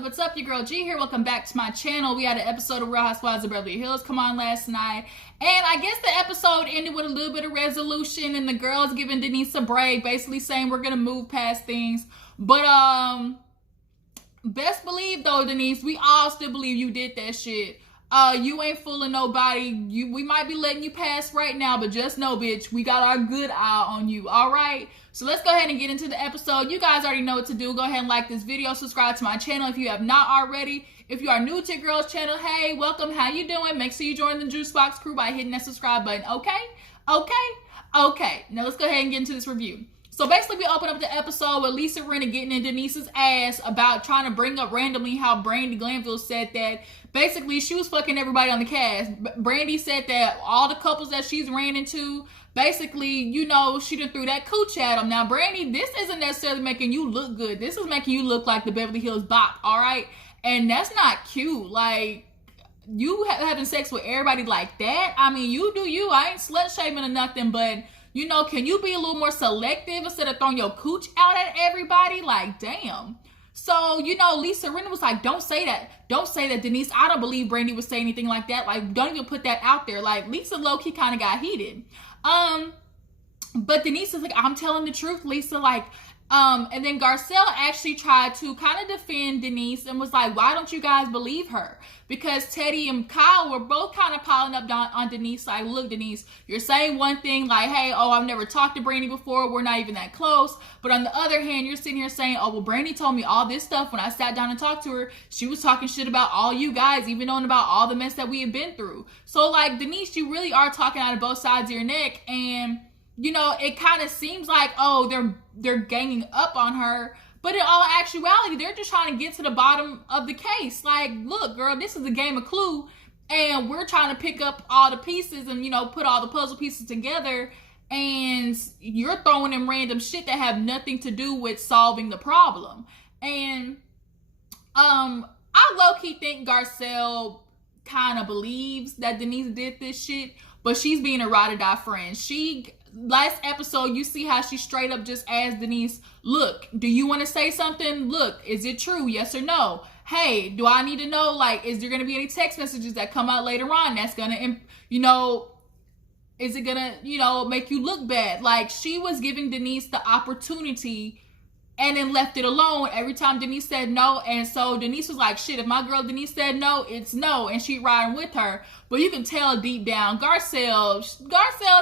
What's up? Your girl G here. Welcome back to my channel. We had an episode of Real Housewives of Beverly Hills come on last night. And I guess the episode ended with a little bit of resolution and the girls giving Denise a break, basically saying we're going to move past things. But, best believe though, Denise, we all still believe you did that shit. You ain't fooling nobody. We might be letting you pass right now, but just know, bitch, we got our good eye on you, all right? So let's go ahead and get into the episode. You guys already know what to do. Go ahead and like this video, subscribe to my channel if you have not already. If you are new to your girl's channel, hey, welcome, how you doing? Make sure you join the Juice Box crew by hitting that subscribe button, okay? Okay. Now let's go ahead and get into this review. So basically, we open up the episode with Lisa Rinna getting in Denise's ass about trying to bring up randomly how Brandi Glanville said that basically she was fucking everybody on the cast. Brandi said that all the couples that she's ran into, basically, you know, she done threw that cooch at them. Now, Brandi, this isn't necessarily making you look good. This is making you look like the Beverly Hills Bop, all right? And that's not cute. Like, you having sex with everybody like that? I mean, you do you. I ain't slut-shaming or nothing, but... you know, can you be a little more selective instead of throwing your cooch out at everybody? Like, damn. So, you know, Lisa Rinna was like, don't say that. Don't say that, Denise. I don't believe Brandi would say anything like that. Like, don't even put that out there. Like, Lisa low-key kind of got heated. But Denise is like, I'm telling the truth, Lisa. Like, and then Garcelle actually tried to kind of defend Denise and was like, why don't you guys believe her? Because Teddy and Kyle were both kind of piling up on Denise. Like, look, Denise, you're saying one thing like, hey, oh, I've never talked to Brandi before. We're not even that close. But on the other hand, you're sitting here saying, oh, well, Brandi told me all this stuff when I sat down and talked to her. She was talking shit about all you guys, even knowing about all the mess that we have been through. So, like, Denise, you really are talking out of both sides of your neck. And, you know, it kind of seems like, oh, they're ganging up on her. But in all actuality, they're just trying to get to the bottom of the case. Like, look, girl, this is a game of Clue, and we're trying to pick up all the pieces and, you know, put all the puzzle pieces together, and you're throwing in random shit that have nothing to do with solving the problem. And I low-key think Garcelle kind of believes that Denise did this shit, but she's being a ride-or-die friend. Last episode, you see how she straight up just asked Denise, look, do you want to say something? Look, is it true? Yes or no? Hey, do I need to know, like, is there going to be any text messages that come out later on that's going to, you know, is it going to, you know, make you look bad? Like, she was giving Denise the opportunity and then left it alone every time Denise said no. And so Denise was like, shit, if my girl Denise said no, it's no. And she riding with her. But you can tell deep down, Garcelle's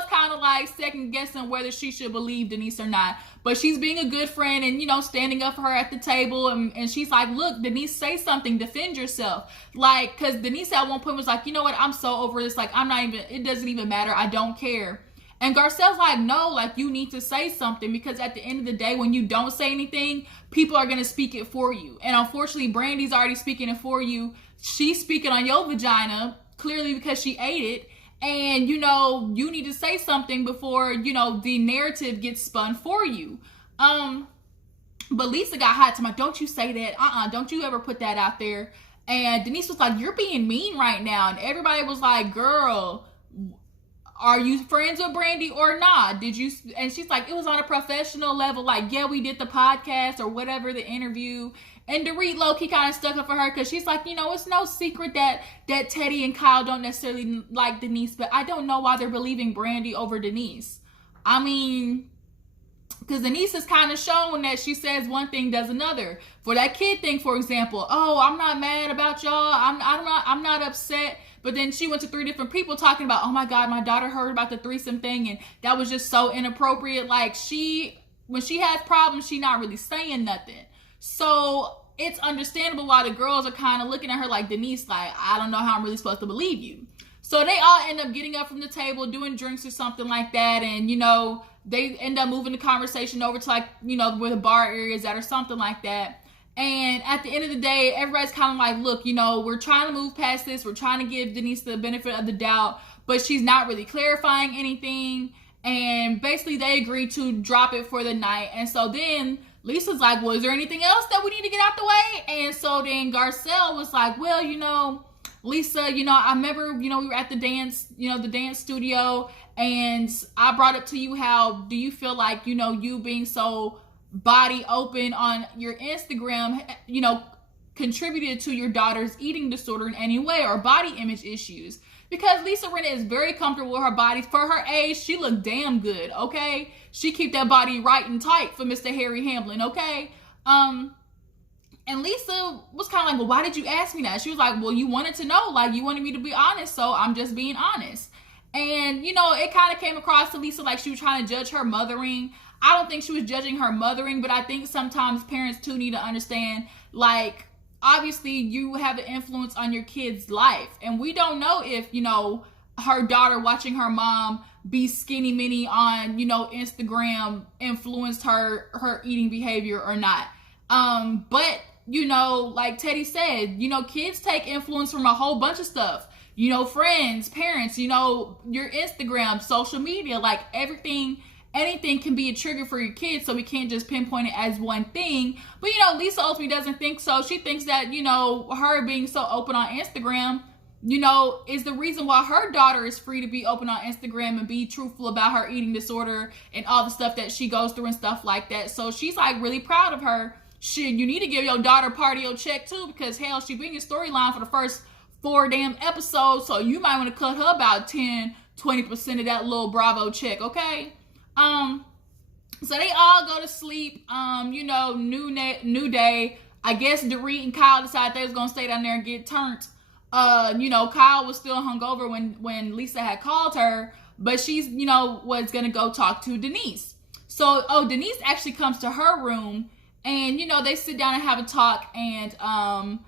kind of like second guessing whether she should believe Denise or not. But she's being a good friend and, you know, standing up for her at the table. And she's like, look, Denise, say something. Defend yourself. Like, because Denise at one point was like, you know what? I'm so over this. Like, it doesn't even matter. I don't care. And Garcelle's like, no, like, you need to say something, because at the end of the day, when you don't say anything, people are going to speak it for you. And unfortunately, Brandi's already speaking it for you. She's speaking on your vagina, clearly because she ate it. And, you know, you need to say something before, you know, the narrative gets spun for you. But Lisa got hot to my, don't you say that. Don't you ever put that out there. And Denise was like, you're being mean right now. And everybody was like, girl, are you friends with Brandi or not? Did you? And she's like, it was on a professional level. Like, yeah, we did the podcast or whatever, the interview. And Dorit low-key kind of stuck up for her because she's like, you know, it's no secret that Teddy and Kyle don't necessarily like Denise, but I don't know why they're believing Brandi over Denise. I mean, because Denise is kind of shown that she says one thing, does another. For that kid thing, for example, oh, I'm not mad about y'all. I'm not upset. But then she went to 3 different people talking about, oh my God, my daughter heard about the threesome thing, and that was just so inappropriate. Like, when she has problems, she not really saying nothing. So it's understandable why the girls are kind of looking at her like, Denise, like, I don't know how I'm really supposed to believe you. So they all end up getting up from the table, doing drinks or something like that. And, you know, they end up moving the conversation over to, like, you know, where the bar areas at or something like that. And at the end of the day, everybody's kind of like, look, you know, we're trying to move past this. We're trying to give Denise the benefit of the doubt, but she's not really clarifying anything. And basically they agreed to drop it for the night. And so then Lisa's like, well, is there anything else that we need to get out the way? And so then Garcelle was like, well, you know, Lisa, you know, I remember, you know, we were at the dance studio, and I brought up to you how, do you feel like, you know, you being so body open on your Instagram, you know, contributed to your daughter's eating disorder in any way or body image issues. Because Lisa Rinna is very comfortable with her body. For her age, she looked damn good, okay? She keep that body right and tight for Mr. Harry Hamlin, okay? And Lisa was kind of like, well, why did you ask me that? She was like, well, you wanted to know. Like, you wanted me to be honest, so I'm just being honest. And, you know, it kind of came across to Lisa like she was trying to judge her mothering. I don't think she was judging her mothering, but I think sometimes parents, too, need to understand, like, obviously you have an influence on your kid's life. And we don't know if, you know, her daughter watching her mom be skinny mini on, you know, Instagram influenced her eating behavior or not. But, you know, like Teddy said, you know, kids take influence from a whole bunch of stuff. You know, friends, parents, you know, your Instagram, social media, like anything can be a trigger for your kids, so we can't just pinpoint it as one thing. But, you know, Lisa ultimately doesn't think so. She thinks that, you know, her being so open on Instagram, you know, is the reason why her daughter is free to be open on Instagram and be truthful about her eating disorder and all the stuff that she goes through and stuff like that. So she's, like, really proud of her. Shit, you need to give your daughter part of your check, too, because, hell, she been your storyline for the first 4 damn episodes, so you might want to cut her about 10-20% of that little Bravo check, okay? So they all go to sleep. You know, new day. I guess Dorit and Kyle decided they was gonna stay down there and get turned. You know, Kyle was still hungover when Lisa had called her, but she's, you know, was gonna go talk to Denise. So, Denise actually comes to her room, and, you know, they sit down and have a talk, and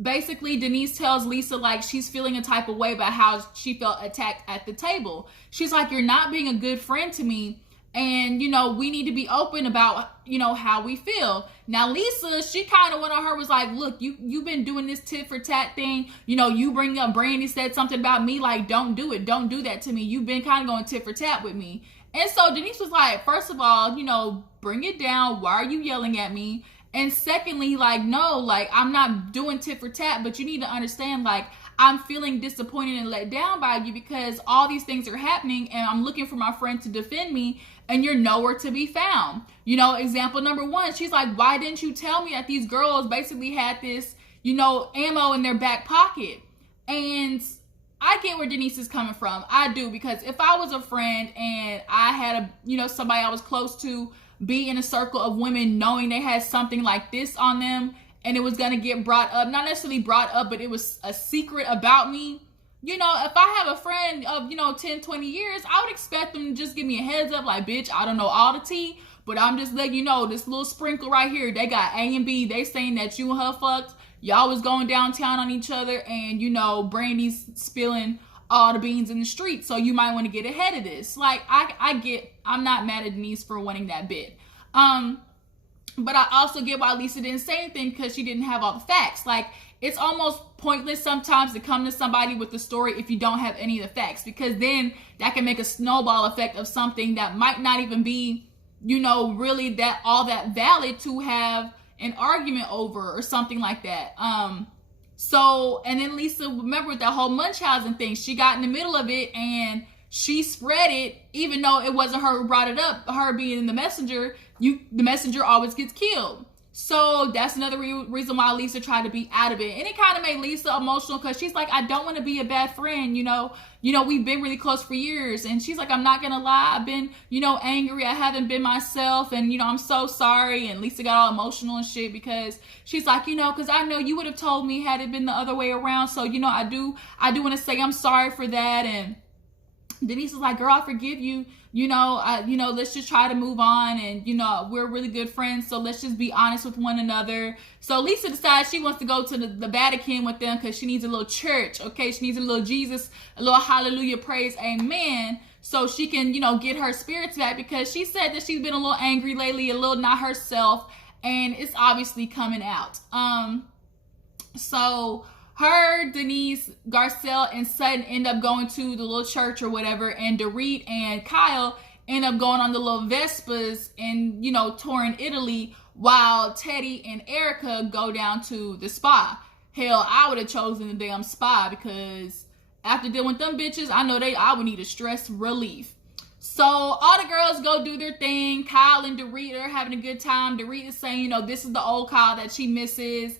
basically Denise tells Lisa, like, she's feeling a type of way about how she felt attacked at the table. She's like, you're not being a good friend to me. And, you know, we need to be open about, you know, how we feel. Now, Lisa, she kind of went on her, was like, look, you've been doing this tit for tat thing. You know, you bring up Brandy said something about me, like, don't do it. Don't do that to me. You've been kind of going tit for tat with me. And so Denise was like, first of all, you know, bring it down. Why are you yelling at me? And secondly, like, no, like, I'm not doing tit for tat, but you need to understand, like, I'm feeling disappointed and let down by you because all these things are happening and I'm looking for my friend to defend me and you're nowhere to be found. You know, example number 1, she's like, why didn't you tell me that these girls basically had this, you know, ammo in their back pocket? And I get where Denise is coming from. I do, because if I was a friend and I had you know, somebody I was close to be in a circle of women knowing they had something like this on them, and it was going to get brought up, not necessarily brought up, but it was a secret about me. You know, if I have a friend of, you know, 10, 20 years, I would expect them to just give me a heads up, like, bitch, I don't know all the tea, but I'm just letting you know, this little sprinkle right here, they got A and B, they saying that you and her fucked, y'all was going downtown on each other, and, you know, Brandy's spilling all the beans in the street, so you might want to get ahead of this. Like, I'm not mad at Denise for wanting that bit. But I also get why Lisa didn't say anything, because she didn't have all the facts. Like, it's almost pointless sometimes to come to somebody with the story if you don't have any of the facts, because then that can make a snowball effect of something that might not even be, you know, really all that valid to have an argument over or something like that. So, and then Lisa, remember with that whole Munchausen thing, she got in the middle of it and she spread it, even though it wasn't her who brought it up, her being the messenger. The messenger always gets killed. So that's another reason why Lisa tried to be out of it. And it kind of made Lisa emotional, because she's like, I don't want to be a bad friend, you know, we've been really close for years. And she's like, I'm not going to lie. I've been, you know, angry. I haven't been myself. And, you know, I'm so sorry. And Lisa got all emotional and shit, because she's like, you know, because I know you would have told me had it been the other way around. So, you know, I do want to say I'm sorry for that. And Denise is like, girl, I forgive you. You know, let's just try to move on. And, you know, we're really good friends, so let's just be honest with one another. So Lisa decides she wants to go to the Vatican with them, because she needs a little church, okay? She needs a little Jesus, a little hallelujah, praise, amen, so she can, you know, get her spirits back, because she said that she's been a little angry lately, a little not herself, and it's obviously coming out. So her, Denise, Garcelle, and Sutton end up going to the little church or whatever, and Dorit and Kyle end up going on the little Vespas and, you know, touring Italy, while Teddy and Erica go down to the spa. Hell, I would have chosen the damn spa, because after dealing with them bitches, I know I would need a stress relief. So all the girls go do their thing. Kyle and Dorit are having a good time. Dorit is saying, you know, this is the old Kyle that she misses.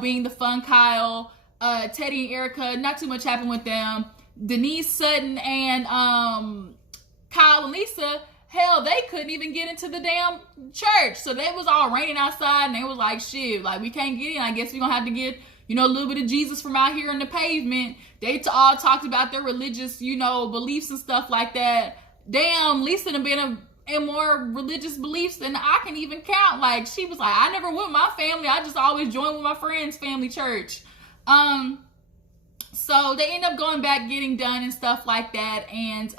being the fun Kyle, Teddy and Erica, not too much happened with them. Denise, Sutton, and Kyle and Lisa, hell, they couldn't even get into the damn church. So they was all raining outside, and they was like, shit, like, we can't get in. I guess we're going to have to get, a little bit of Jesus from out here on the pavement. They all talked about their religious, beliefs and stuff like that. Damn, Lisa done been in more religious beliefs than I can even count. Like, she was like, I never went with my family. I just always joined with my friend's family church. So they end up going back, getting done and stuff like that. And,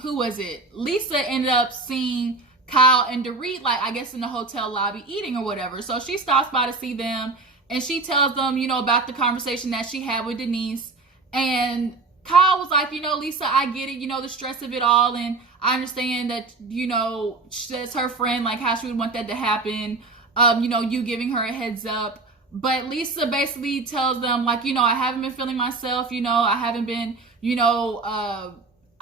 who was it? Lisa ended up seeing Kyle and Dorit, like, I guess in the hotel lobby eating or whatever. So she stops by to see them, and she tells them, about the conversation that she had with Denise. And Kyle was like, Lisa, I get it, the stress of it all. And I understand that, that's her friend, like how she would want that to happen. You giving her a heads up. But Lisa basically tells them, like, I haven't been feeling myself, I haven't been,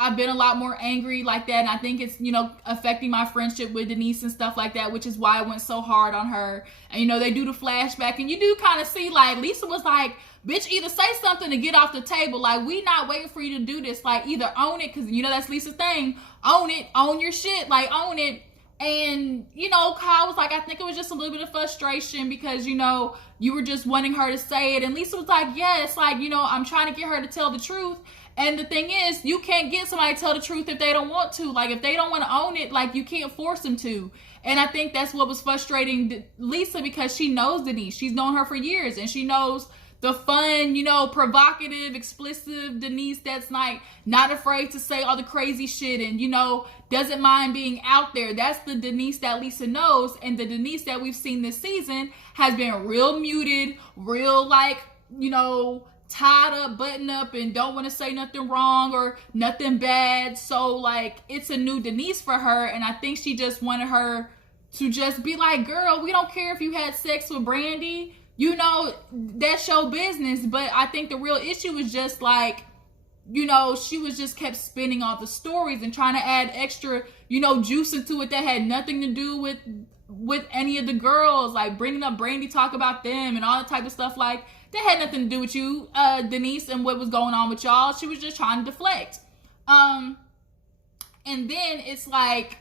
I've been a lot more angry like that. And I think it's, affecting my friendship with Denise and stuff like that, which is why I went so hard on her. And, they do the flashback, and you do kind of see, like, Lisa was like, bitch, either say something to get off the table. Like, we not waiting for you to do this. Like, either own it, because, that's Lisa's thing. Own it. Own your shit. Like, own it. And, Kyle was like, I think it was just a little bit of frustration because, you were just wanting her to say it. And Lisa was like, yeah, it's like, I'm trying to get her to tell the truth. And the thing is, you can't get somebody to tell the truth if they don't want to. Like, if they don't want to own it, like, you can't force them to. And I think that's what was frustrating Lisa, because she knows Denise. She's known her for years, and she knows the fun, provocative, explicit Denise that's like not afraid to say all the crazy shit and, doesn't mind being out there. That's the Denise that Lisa knows. And the Denise that we've seen this season has been real muted, real like, tied up, buttoned up, and don't want to say nothing wrong or nothing bad. So like, it's a new Denise for her. And I think she just wanted her to just be like, girl, we don't care if you had sex with Brandy. That's your business. But I think the real issue is just like, she was just kept spinning all the stories and trying to add extra, juice into it that had nothing to do with any of the girls, like bringing up Brandy, talk about them and all that type of stuff. Like, that had nothing to do with you, Denise, and what was going on with y'all. She was just trying to deflect. And then it's like,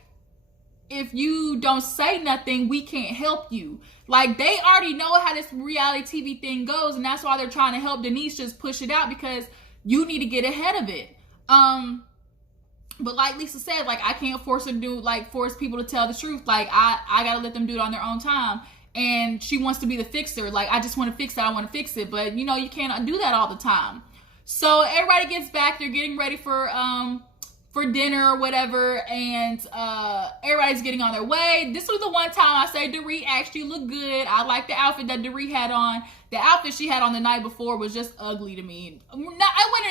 if you don't say nothing, we can't help you. Like, they already know how this reality TV thing goes, and that's why they're trying to help Denise just push it out, because you need to get ahead of it. But like Lisa said, like, I can't force people to tell the truth. Like, I gotta let them do it on their own time. And she wants to be the fixer. Like, I just want to fix it. I want to fix it. But, you cannot do that all the time. So everybody gets back. They're getting ready for dinner or whatever. And everybody's getting on their way. This was the one time I say Dorit actually looked good. I like the outfit that Dorit had on. The outfit she had on the night before was just ugly to me. I wouldn't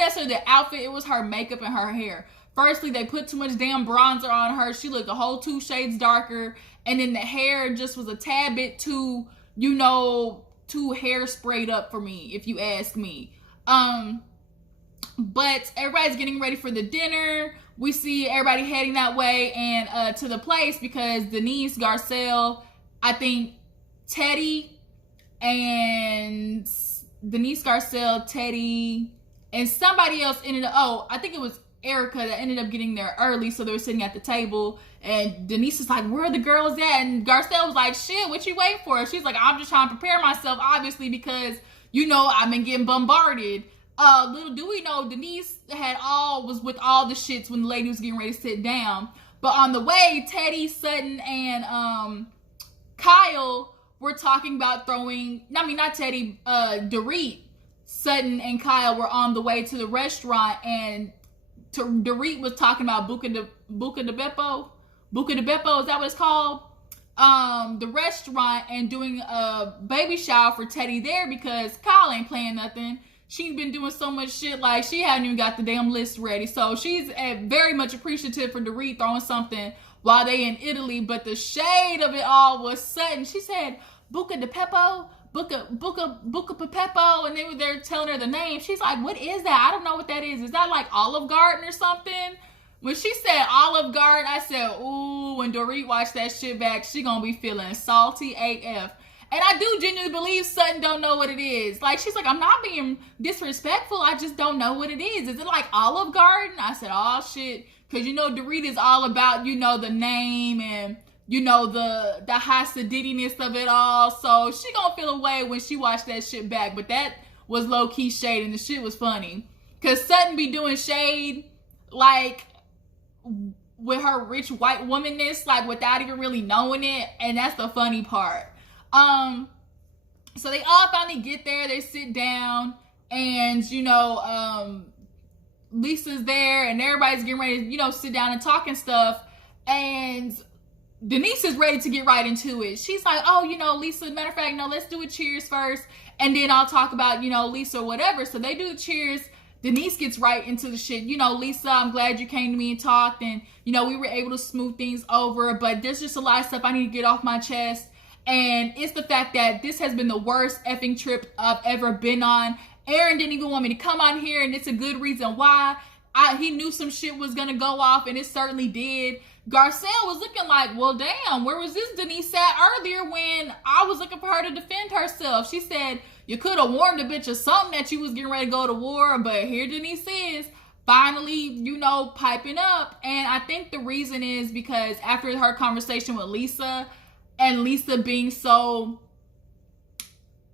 necessarily the outfit. It was her makeup and her hair. Firstly, they put too much damn bronzer on her. She looked a whole 2 shades darker. And then the hair just was a tad bit too, too hair sprayed up for me, if you ask me. But everybody's getting ready for the dinner. We see everybody heading that way and to the place, because Denise, Garcelle, I think Teddy, and somebody else ended up, I think it was Erica that ended up getting there early, so they were sitting at the table, and Denise was like, where are the girls at? And Garcelle was like, shit, what you waiting for? She's like, I'm just trying to prepare myself, obviously, because I've been getting bombarded. Little do we know, Denise was with all the shits when the lady was getting ready to sit down. But on the way, Teddy, Sutton, and Kyle were talking about Dorit, Sutton, and Kyle were on the way to the restaurant, and Dorit was talking about Buca de Beppo, is that what it's called? The restaurant, and doing a baby shower for Teddy there, because Kyle ain't playing nothing. She's been doing so much shit, like, she hadn't even got the damn list ready. So she's very much appreciative for Dorit throwing something while they in Italy. But the shade of it all was Sutton. She said, Buca de Beppo, Buca Peppo, and they were there telling her the name. She's like, what is that? I don't know what that is. Is that like Olive Garden or something? When she said Olive Garden, I said, ooh, when Dorit watched that shit back, she gonna be feeling salty AF. And I do genuinely believe Sutton don't know what it is. Like, she's like, I'm not being disrespectful. I just don't know what it is. Is it like Olive Garden? I said, oh, shit. Because, you know, Dorit is all about, you know, the name and, you know, the high sedittiness of it all. So she gonna feel away when she watched that shit back. But that was low-key shade, and the shit was funny. Because Sutton be doing shade, like, with her rich white womanness, like, without even really knowing it. And that's the funny part. So they all finally get there, they sit down, and, you know, Lisa's there, and everybody's getting ready to, you know, sit down and talk and stuff, and Denise is ready to get right into it. She's like, oh, you know, Lisa, matter of fact, no, let's do a cheers first, and then I'll talk about, you know, Lisa or whatever. So they do the cheers. Denise gets right into the shit. You know, Lisa, I'm glad you came to me and talked, and, you know, we were able to smooth things over, but there's just a lot of stuff I need to get off my chest. And it's the fact that this has been the worst effing trip I've ever been on. Aaron didn't even want me to come on here, and it's a good reason why. He knew some shit was going to go off, and it certainly did. Garcelle was looking like, well, damn, where was this Denise at earlier when I was looking for her to defend herself? She said, you could have warned a bitch of something that you was getting ready to go to war, but here Denise is, finally, you know, piping up. And I think the reason is because after her conversation with Lisa, and Lisa being so,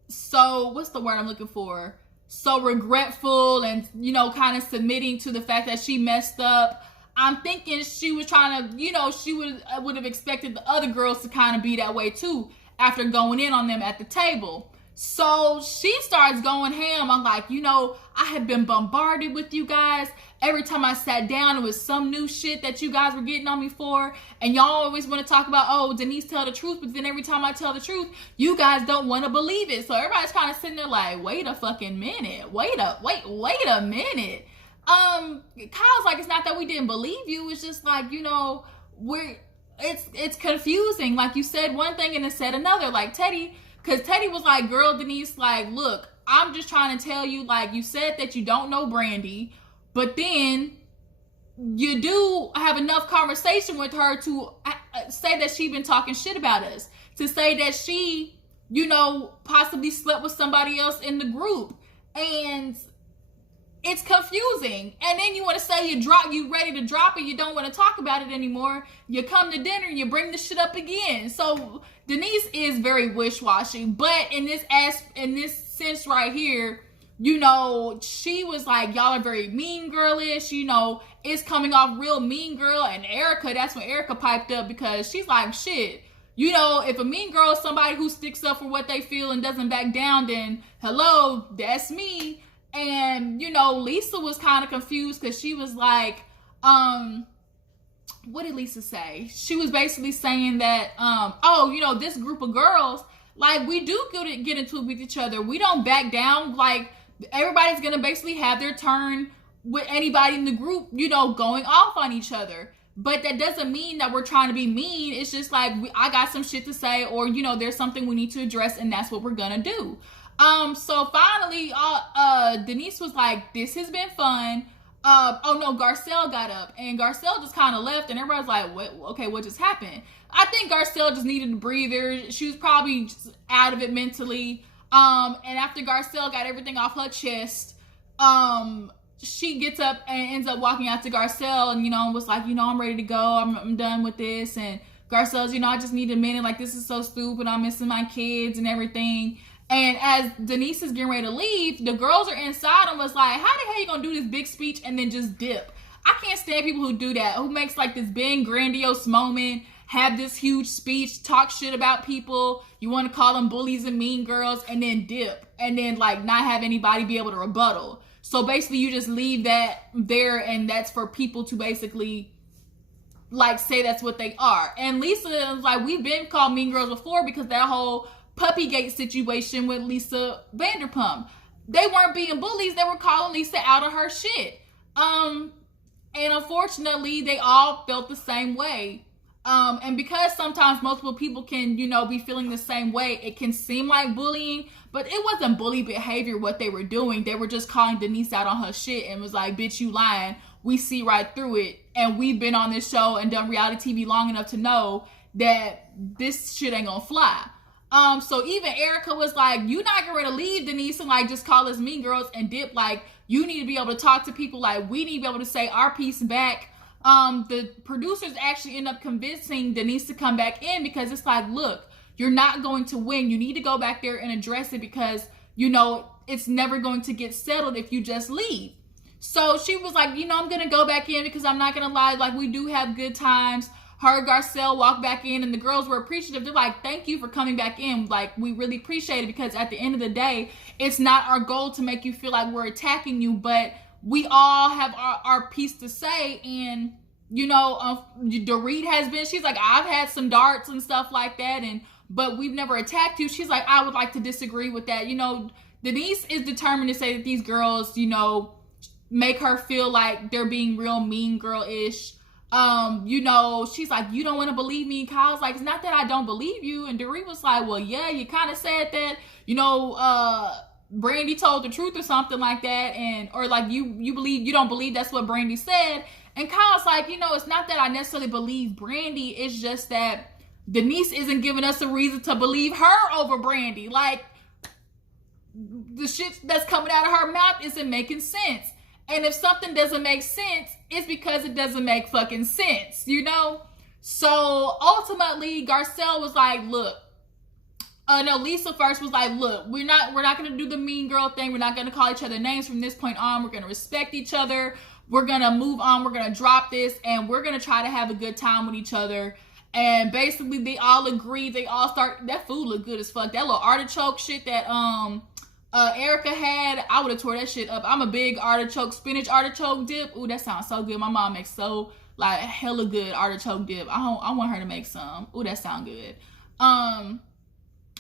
what's the word I'm looking for? So regretful and, you know, kind of submitting to the fact that she messed up. I'm thinking she was trying to, you know, she would have expected the other girls to kind of be that way too after going in on them at the table. So she starts going ham. I'm like, you know, I have been bombarded with you guys. Every time I sat down, it was some new shit that you guys were getting on me for. And y'all always want to talk about, oh, Denise tell the truth. But then every time I tell the truth, you guys don't want to believe it. So everybody's kind of sitting there like, wait a fucking minute. Wait a minute. Kyle's like, it's not that we didn't believe you. It's just like, you know, it's confusing. Like, you said one thing and it said another. Like Teddy, because Teddy was like, girl, Denise, like, look, I'm just trying to tell you, like, you said that you don't know Brandy, but then you do have enough conversation with her to say that she been talking shit about us, to say that she, you know, possibly slept with somebody else in the group. And it's confusing. And then you want to say you ready to drop it, you don't want to talk about it anymore. You come to dinner and you bring the shit up again. So Denise is very wish-washy, but in this sense right here, you know, she was like, y'all are very mean girlish, you know, it's coming off real mean girl. And Erica, that's when Erica piped up, because she's like, shit, you know, if a mean girl is somebody who sticks up for what they feel and doesn't back down, then hello, that's me. And, you know, Lisa was kind of confused because she was like, what did Lisa say? She was basically saying that, oh, you know, this group of girls, like, we do get into it with each other. We don't back down. Like, everybody's going to basically have their turn with anybody in the group, you know, going off on each other. But that doesn't mean that we're trying to be mean. It's just like, I got some shit to say, or, you know, there's something we need to address, and that's what we're going to do. So finally, Denise was like, this has been fun. Oh no, Garcelle got up, and Garcelle just kind of left, and everybody's like, what just happened? I think Garcelle just needed a breather. She was probably just out of it mentally. And after Garcelle got everything off her chest, she gets up and ends up walking out to Garcelle, and, you know, was like, you know, I'm ready to go. I'm done with this. And Garcelle's, you know, I just need a minute. Like, this is so stupid. I'm missing my kids and everything. And as Denise is getting ready to leave, the girls are inside and was like, how the hell you gonna do this big speech and then just dip? I can't stand people who do that, who makes like this big grandiose moment, have this huge speech, talk shit about people. You want to call them bullies and mean girls, and then dip, and then like not have anybody be able to rebuttal. So basically you just leave that there, and that's for people to basically like say that's what they are. And Lisa was like, we've been called mean girls before, because that whole Puppygate situation with Lisa Vanderpump. They weren't being bullies, they were calling Lisa out on her shit. And unfortunately, they all felt the same way. And because sometimes multiple people can, you know, be feeling the same way, it can seem like bullying, but it wasn't bully behavior what they were doing. They were just calling Denise out on her shit and was like, bitch, you lying. We see right through it. and we've been on this show and done reality TV long enough to know that this shit ain't gonna fly. So even Erica was like, you not gonna leave Denise and like just call us mean girls and dip. Like, you need to be able to talk to people. Like, we need to be able to say our piece back. The producers actually end up convincing Denise to come back in because it's like, look, you're not going to win. You need to go back there and address it because, you know, it's never going to get settled if you just leave. So she was like, you know, I'm going to go back in because I'm not going to lie. Like, we do have good times. Her and Garcelle walked back in and the girls were appreciative. They're like, thank you for coming back in. Like, we really appreciate it because at the end of the day, it's not our goal to make you feel like we're attacking you, but we all have our piece to say. And, you know, Dorit has been, she's like, I've had some darts and stuff like that, but we've never attacked you. She's like, I would like to disagree with that. You know, Denise is determined to say that these girls, you know, make her feel like they're being real mean girl-ish. You know, she's like, you don't want to believe me. Kyle's like, it's not that I don't believe you. And Dorit was like, well, yeah, you kind of said that, you know, Brandy told the truth or something like that. And, or like, you don't believe that's what Brandy said. And Kyle's like, you know, it's not that I necessarily believe Brandy. It's just that Denise isn't giving us a reason to believe her over Brandy. Like, the shit that's coming out of her mouth isn't making sense. And if something doesn't make sense, it's because it doesn't make fucking sense, you know? So ultimately, Garcelle was like, look, no, Lisa first was like, look, we're not going to do the mean girl thing. We're not going to call each other names from this point on. We're going to respect each other. We're going to move on. We're going to drop this and we're going to try to have a good time with each other. And basically they all agree. They all start, that food looked good as fuck. That little artichoke shit that, Erica had, I would have tore that shit up. I'm a big spinach artichoke dip. Ooh, that sounds so good. My mom makes so, like, hella good artichoke dip. I want her to make some. Ooh, that sound good.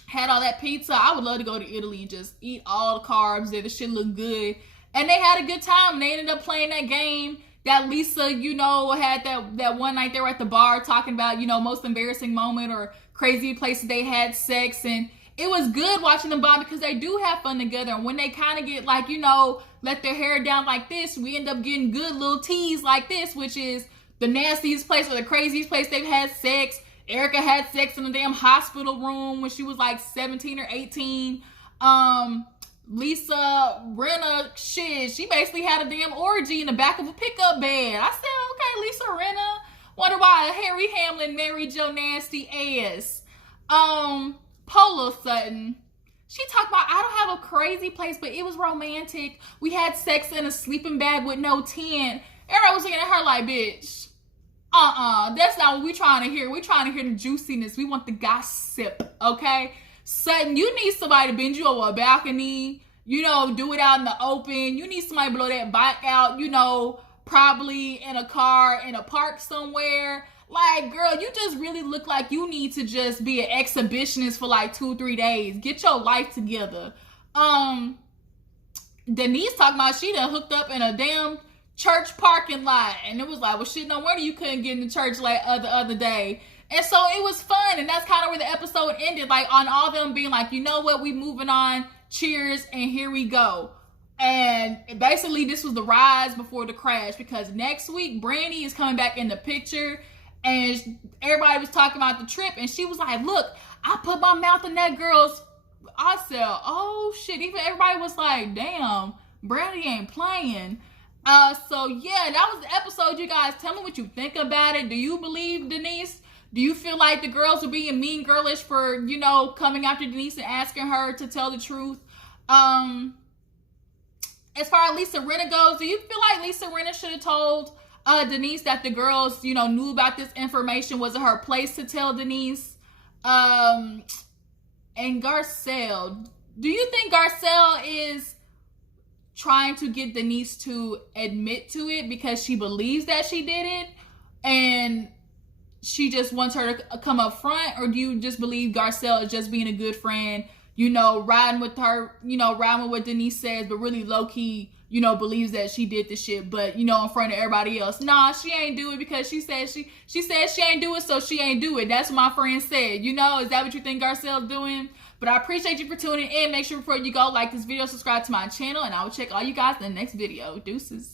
Had all that pizza. I would love to go to Italy and just eat all the carbs there. The shit looked good. And they had a good time. They ended up playing that game that Lisa, you know, had that one night they were at the bar talking about, you know, most embarrassing moment or crazy places they had sex. And it was good watching them bond because they do have fun together. And when they kind of get like, you know, let their hair down like this, we end up getting good little teas like this, which is the nastiest place or the craziest place they've had sex. Erica had sex in a damn hospital room when she was like 17 or 18. Lisa Rinna, shit, she basically had a damn orgy in the back of a pickup bed. I said, okay, Lisa Rinna. Wonder why Harry Hamlin married your nasty ass. Polo Sutton, she talked about, I don't have a crazy place, but it was romantic. We had sex in a sleeping bag with no tent. Everybody was looking at her like, bitch, that's not what we're trying to hear. We're trying to hear the juiciness. We want the gossip, okay? Sutton, you need somebody to bend you over a balcony, you know, do it out in the open. You need somebody to blow that bike out, you know, probably in a car, in a park somewhere. Like, girl, you just really look like you need to just be an exhibitionist for like 2-3 days. Get your life together. Denise talking about she done hooked up in a damn church parking lot. And it was like, well, shit, no wonder you couldn't get into church like the other day. And so it was fun. And that's kind of where the episode ended. Like, on all them being like, you know what? We moving on. Cheers. And here we go. And basically, this was the rise before the crash. Because next week, Brandy is coming back in the picture. And everybody was talking about the trip. And she was like, look, I put my mouth in that girl's. I said, oh, shit. Even everybody was like, damn, Brandy ain't playing. So, yeah, that was the episode, you guys. Tell me what you think about it. Do you believe Denise? Do you feel like the girls were being mean girlish for, you know, coming after Denise and asking her to tell the truth? As far as Lisa Rinna goes, do you feel like Lisa Rinna should have told Denise that the girls, you know, knew about this information? Was it her place to tell Denise? And Garcelle, do you think Garcelle is trying to get Denise to admit to it because she believes that she did it and she just wants her to come up front? Or do you just believe Garcelle is just being a good friend, you know, riding with her, you know, riding with what Denise says, but really low-key, you know, believes that she did the shit, but, you know, in front of everybody else, nah, she ain't do it because she said she ain't do it, so she ain't do it. That's what my friend said. You know, is that what you think Garcelle's doing? But I appreciate you for tuning in. Make sure before you go, like this video, subscribe to my channel, and I will check all you guys in the next video. Deuces.